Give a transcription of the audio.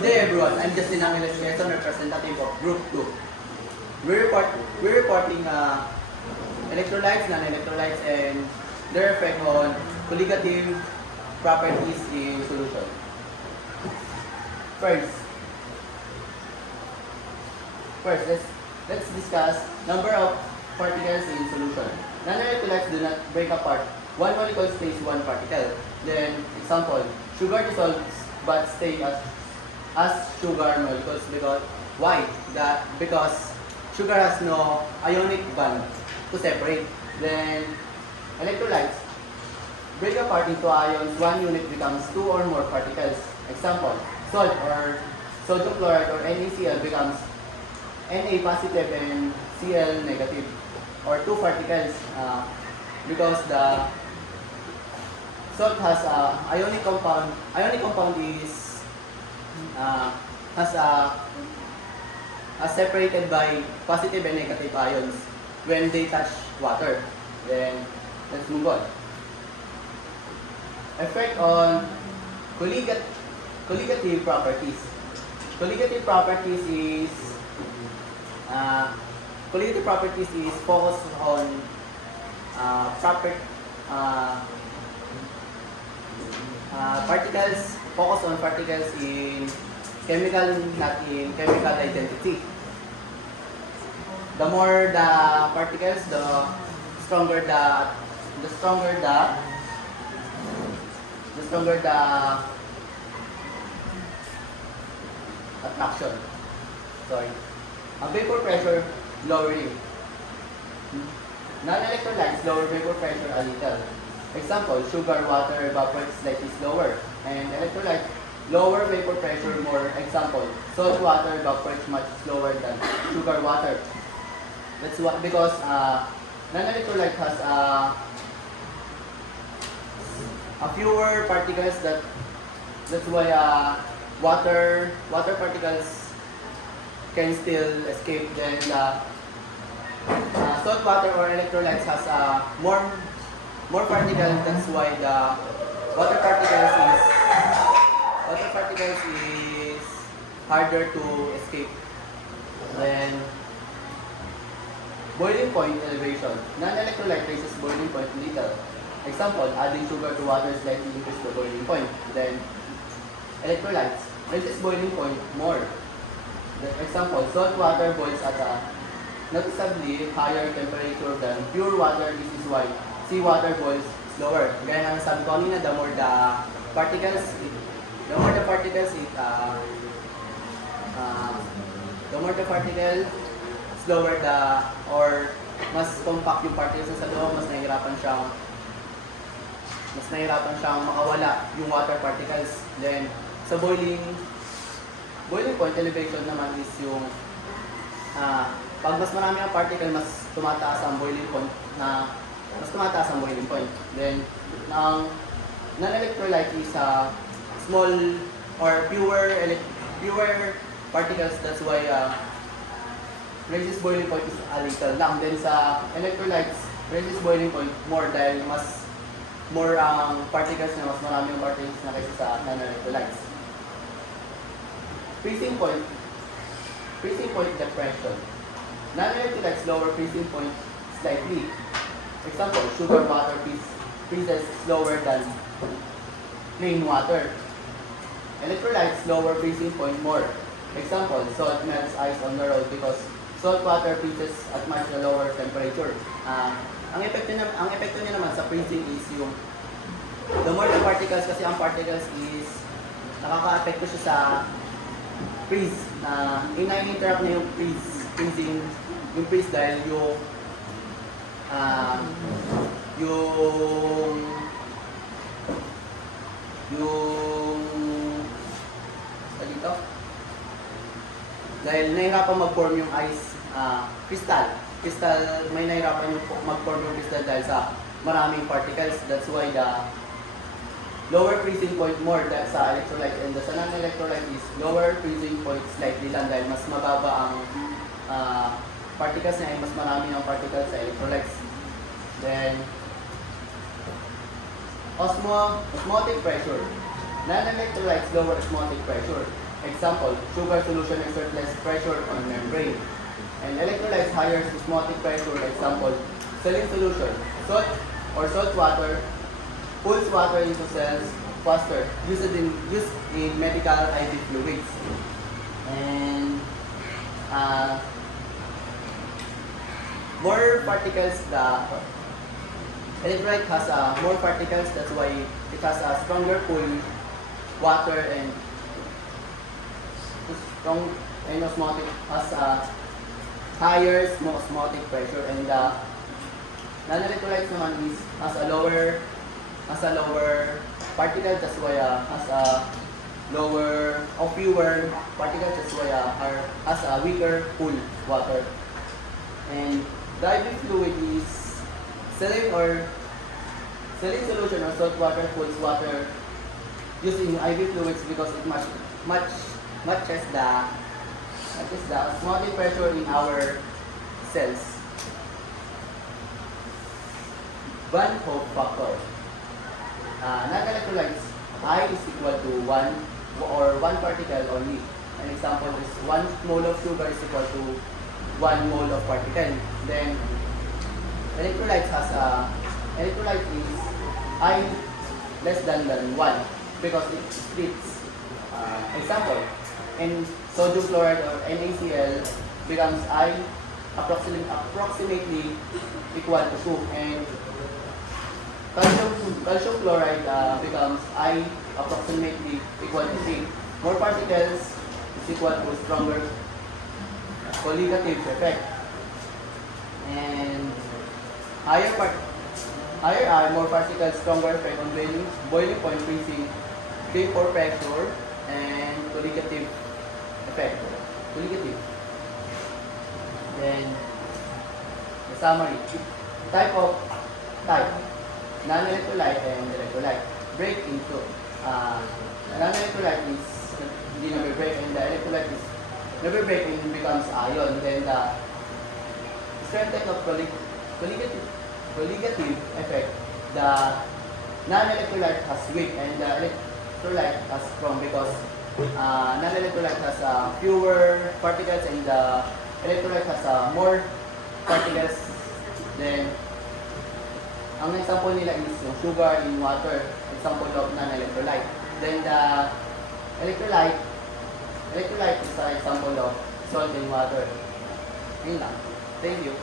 Good day everyone, I'm Justin Angeles Quezon, representative of Group 2. We're reporting electrolytes, non-electrolytes, and their effect on colligative properties in solution. First, let's discuss number of particles in solution. Non-electrolytes do not break apart. One molecule stays one particle. Then, example, sugar dissolves but stay as sugar molecules because why? Because sugar has no ionic bond to separate. Then, electrolytes break apart into ions. One unit becomes two or more particles. Example, salt or sodium chloride or NaCl becomes Na positive and Cl negative, or two particles because the salt has a ionic compound. Ionic compound is has separated by positive and negative ions when they touch water. Then let's move on. Effect on colligative properties. Colligative properties is focused on particles. Focus on particles in chemical, not in chemical identity. The more the particles, the stronger the attraction. Sorry. Vapor pressure lowering. Non-electrolytes lower vapor pressure a little. Example, sugar water evaporates slightly slower, and electrolyte lower vapor pressure more. Example, salt water evaporates much slower than sugar water. That's what, because non-electrolyte has a fewer particles. That's why water particles can still escape. Then salt water or electrolytes has more particles. That's why the water particles is harder to escape. Then boiling point elevation. Non-electrolyte raises boiling point little. Example, adding sugar to water slightly increases the boiling point. Then electrolytes raises boiling point more. Example, salt water boils at a noticeably higher temperature than pure water. This is why seawater boils slower. Gaya ng sabi ko kanina, the more the particles, slower or mas compact yung particles sa loob, mas nahihirapan siyang makawala yung water particles. Then sa boiling point elevation naman is yung pag mas marami ang particle, mas tumataas ang boiling point. Then ang non-electrolyte is small or pure particles. That's why raises boiling point is a little lang. Then sa electrolytes, raises boiling point more dahil mas more ang particles na, mas marami ang particles na kaysa sa non-electrolytes. Freezing point depression. Non-electrolytes lower freezing point slightly. Example, sugar water freezes slower than plain water. Electrolytes lower freezing point more. Example, salt melts ice on the road because salt water freezes at much lower temperature. Ang epekto niya naman sa freezing is yung the more the particles, kasi ang particles is nakaka-apekto siya sa freeze. Ina-interrupt niya yung freeze dahil yung dito, dahil nahirapan mag-form yung ice crystal, may nahirapan yung mag-form yung crystal dahil sa maraming particles. That's why the lower freezing point more dahil sa electrolyte, and sa non-electrolyte is lower freezing point slightly lang dahil mas mababa ang particles niya, ay mas marami ang particles sa electrolytes. Then osmotic pressure. Non-electrolytes lower osmotic pressure. Example, sugar solution exerts less pressure on membrane. And electrolytes higher osmotic pressure. Example, saline solution. Salt or salt water pulls water into cells faster, used in medical IV fluids. And more particles, the electrolyte has more particles, that's why it has a stronger pull water and strong and osmotic has a higher osmotic pressure, and the non-electrolytes naman is has a lower particle, that's why has a lower or fewer particles, that's why has a weaker pull water. And the IV fluid is saline solution or salt water pulls water used in IV fluids because it matches the osmotic pressure in our cells. Van Hoff factor. Non-electrolytes I is equal to 1 or 1 particle only. An example is 1 mole of sugar is equal to 1 mole of particle. Then electrolyte is I less than 1 because it splits. Example, in sodium chloride or NaCl becomes I approximately equal to 2, and calcium chloride becomes I approximately equal to 3. More particles is equal to stronger colligative effect. And higher are more particles, stronger effect on boiling point, freezing, vapor pressure, and colligative effect. Then the summary. Type non-electrolyte and electrolyte break into non-electrolyte is hindi never break, and the electrolyte is never break and becomes ion. Then the strength of colligative effect, the non-electrolyte has weak and the electrolyte has strong because non-electrolyte has fewer particles and the electrolyte has more particles. Then ang example nila is yung sugar in water, example of non-electrolyte. Then the electrolyte is an example of salt in water. Yun lang. Thank you.